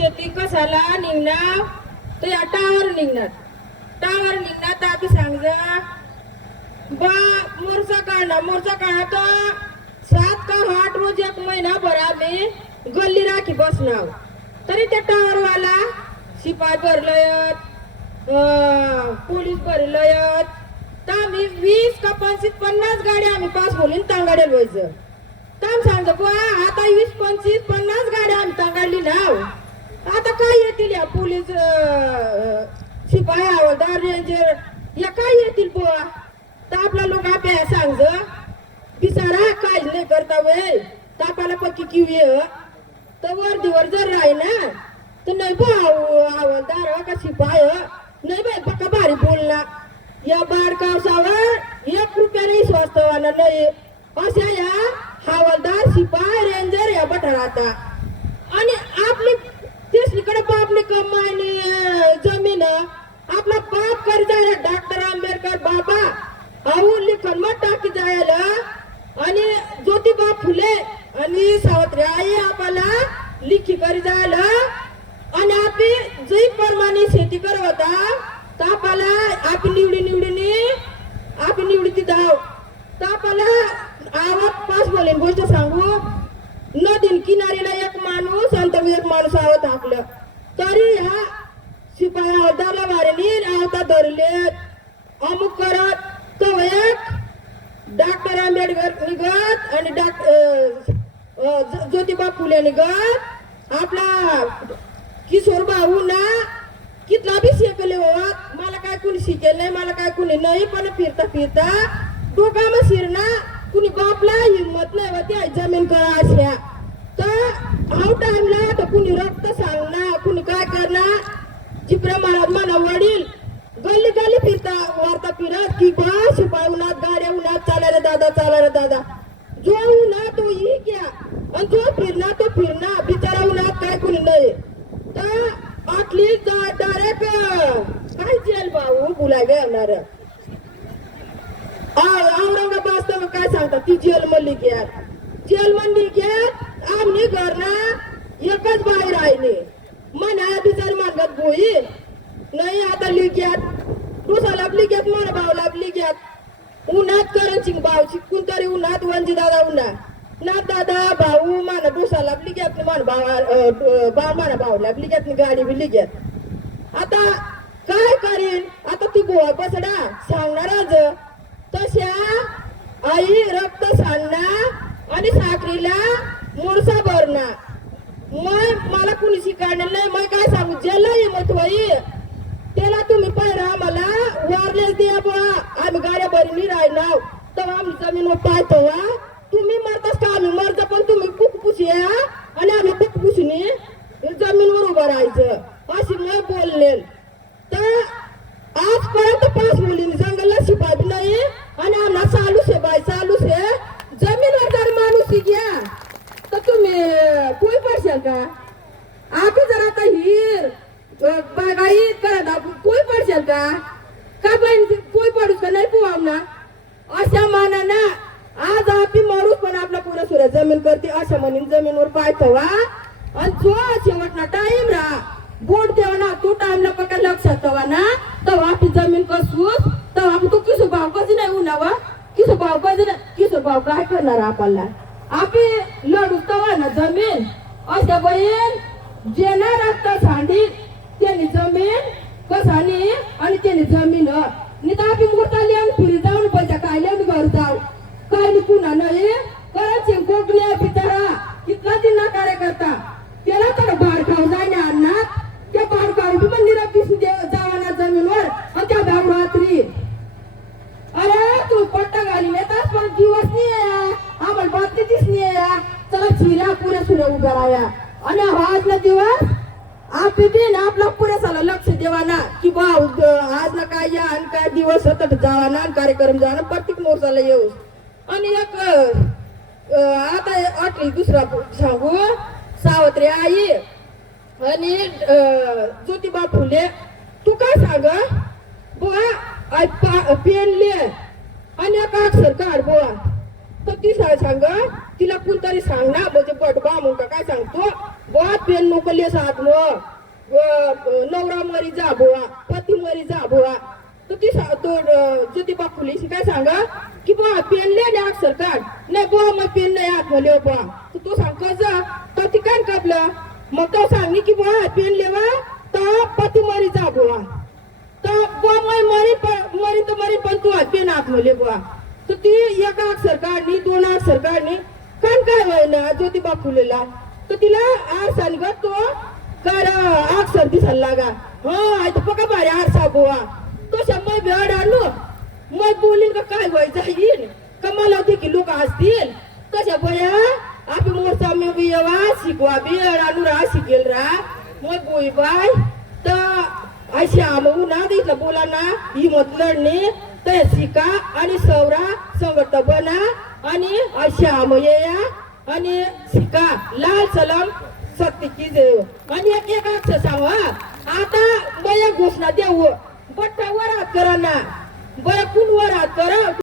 शेती कशाला निघणार? ते या टावर निघणार. टावर निघणार तर आम्ही सांगजा बा मोरचा काढणार मोरचा काढा तर सात का आठ रोज एक महिनाभर आम्ही गल्ली राखी बसणार. तरी त्या टावरवाला शिपाई भरलयत पोलीस भरलयत. तर आम्ही वीस का पंचवीस पन्नास गाड्या आम्ही पास बोलून तांगाडेल व्हायचं काम सांगतो बुवा आता वीस पंचवीस पन्नास गाड्या आम्ही तांगाडली ना हो. आता काय येतील या पोलीस अं, शिपाई हवालदार रेंजर या काय येतील बुवा? तर आपला लोक आपल्या सांग बिचारा काय नाही करता वय तापाला पक्की किव ये तर वर्दीवर जर राही ना तर नाही बा हवालदार का शिपाय नाही बाई पक्का भारी बोलला या बारकावसावर एक रुपयाने स्वस्तवाला नाही. अशा या हवालदार शिपाय रेंजर या बठा आता आणि आपली तिसरीकडे बापने कमाईने जमीन. आपला बाप कर जायला डॉक्टर आंबेडकर बाबा. अहो लिखन मग टाकी जायला. आणि ज्योतिबा फुले आणि सावत्री आई आपल्याला लिखी करी जायला. आणि आपली जी प्रमाणे शेती करत होता. तर आपल्याला आपली निवडी निवडीने आपण निवडी ती धाव तर आपल्याला आवाज पास बोलेन गोष्ट सांगू नदीन किनारीला एक माणूस आणि तर एक माणूस आवत आपलं तरी ह्या शिपाई हवालदारला वारेनी आवता धरलेत. अमुक करत तो एक डॉक्टर आंबेडकर निघत आणि डॉक्टर ज्योतिबा फुले निघत. आपला किशोर भाऊ ना कितला बी शिकले हो मला काय कुणी शिकेल नाही मला काय कुणी नाही पण फिरता फिरता डोका मग शिरना कुणी बापला हिंमत नाही होती जमीन करा अशा. तर आऊ टाइमला तर कुणी रक्त सांगणार कुणी काय करणार जिप्रा महाराज म्हणा वडील गल्ली गल्ली फिरता वार्ता फिरत की बा शिपाई गाड्या उन्हात चालायला दादा चालायला दादा. जो उन्हा तो ही घ्या. आणि जो फिरना तो फिरना. बिचारा उन्हात काय कुणी नाही तर आटली डायरेक्ट काय जेल भाऊ बोलायला येणार औरंगाबाद काय सांगतात? ती जेल मल्ली घ्या. जेल मल्ली घ्या. आम्ही घरना एकच बाहेर आहे म्हणा बिचारी मार्गात बोई नाही आता लिग्यात ढोषा लाभली घ्यात मन भाव लाभली घ्यात. उन्हात करंची भाव चिकून तरी उन्हात वंजी दादा उन्हा. ना दादा भाऊ मान डोसा लाभली घ्यात मान भावा भाव मान भाव लाभली घ्यात गाडी बिली घ्यात. आता काय करीन? आता ती गोवा बसडा सांगणार आज. तशा आई रक्त सांगणार आणि साखरीला मुरसा भरणा. मग मला कुणी शिकायला नाही मग काय सांगू? ज्याला मग थोडी त्याला तुम्ही पहिला आम्हाला वारलेच आम्ही गाड्या भरणी राहणार तर आम्ही जमीन पाहतो तुम्ही मरतास का आम्ही मरतो? पण तुम्ही पुकपुशी या आणि आम्ही पुकपुशीने जमीनवर उभं राहायचं. अशी मग बोलले. तर आजपर्यंत पाच मुलींनी जंगलला शिपायत नाही आणि आम्हाला चालूच आहे बाय चालूच आहे. जमीनवर जर माणूस घ्या. तर तुम्ही कोण पडशाल का? आपण जर आता हिर बागाई करत कोण पडशाल का? का पण पडूस का? नाही पोवाम ना अशा मानाना आज आपली मारूस पण आपला पुरा सुरा जमीन करते अशा म्हणून जमीनवर पाय ठेवा. आणि जो शेवटना टाइम राहा बोट देवा ना तू टाइमला पक्का लक्षात ठेवा ना. तेव्हा आपली जमीन कसूस तेव्हा आपण तू किसू भाव कधी नाही उन्हावा? किसू भाव कधी नाही किसो भाव काय करणार आपल्याला? आपली लढू तवा ना जमीन. अशा बहीण जेना रक्त सांडी आणि त्यांनी जमीन. निता आपली मोठाली आणि जाऊन पैसा काय लिहून घर जाऊ. काय पुन्हा नाही? करायचे कोकण्या बिचारा. कितला दिन कार्य करता? त्याला तर बार खाऊ जायना अन्नात त्या बार खाऊ बी मंदिरात दिसून जावाना जमीनवर आणि त्या भाऊ रात्री. अरे तू पट्टा घाली येतात पण दिवस नाही या. आम्हाला बातमी दिसली या. चला चिरा पुरे सुऱ्या उभ्या राहा आणि हा आजला दिवस आपली बी ना आपला पुरेसाला लक्ष देवा ना की बा आज ना काय या आणि काय दिवस सतत जावा ना आणि कार्यक्रम जावा ना प्रत्येक मोर्चाला येऊ. आणि एक आता अटली दुसरा सांगू सावत्री आई आणि ज्योतिबा फुले. तू काय सांग? बुवा पा- पेनले आणि एक अक्षर काढ बुवा. तर ती सांग तिला कोणतरी सांग ना म्हणजे बट बा मग काय सांगतो? बुवा पेन मोकले साधव मो नवरा मरी जा बुवा पती मरी जा बुवा. तर ती तो ज्योतिबा फुले काय सांगा? की बा पेन ले ना अक्षर काढ. नाही बुवा मग पेन नाही हात मले बुवा. तर तो सांग जा. तर ती काय कापलं. मग तो सांगली की बुवा पेन लेवा तर पती मरी जा बुवा. तर बुवा मै मरी प- मरी तर मरी पण तू पेन हात मले बुवा. तर ती एका अक्षर काढणी दोन अक्षर काढणी कान काय व्हायला ज्योतिबा फुलेला. तर तिला आरसा निघत तो. कर अक्षर दिसायला लागा. हो आई तर पका भारी आरसा बुवा. तो मै भेड आणलो मग बोलीन का काय व्हायचं येईन कमाल होती की लोक असतील कशा बया? आपली मोरचा मी बी येवा शिकवा बी आणू रा शिकेल रा. मग बोई बाय तर अशी आम उन्हा इथलं बोला ना ही मत लढणे तर शिका आणि सवरा संगत बना. आणि अशी आम येया. आणि शिका लाल सलम सत्तीची देव. आणि एक एक अक्षर आता बया घोषणा देऊ. बट्टा वरात करा ना. बया कुण वरात करा?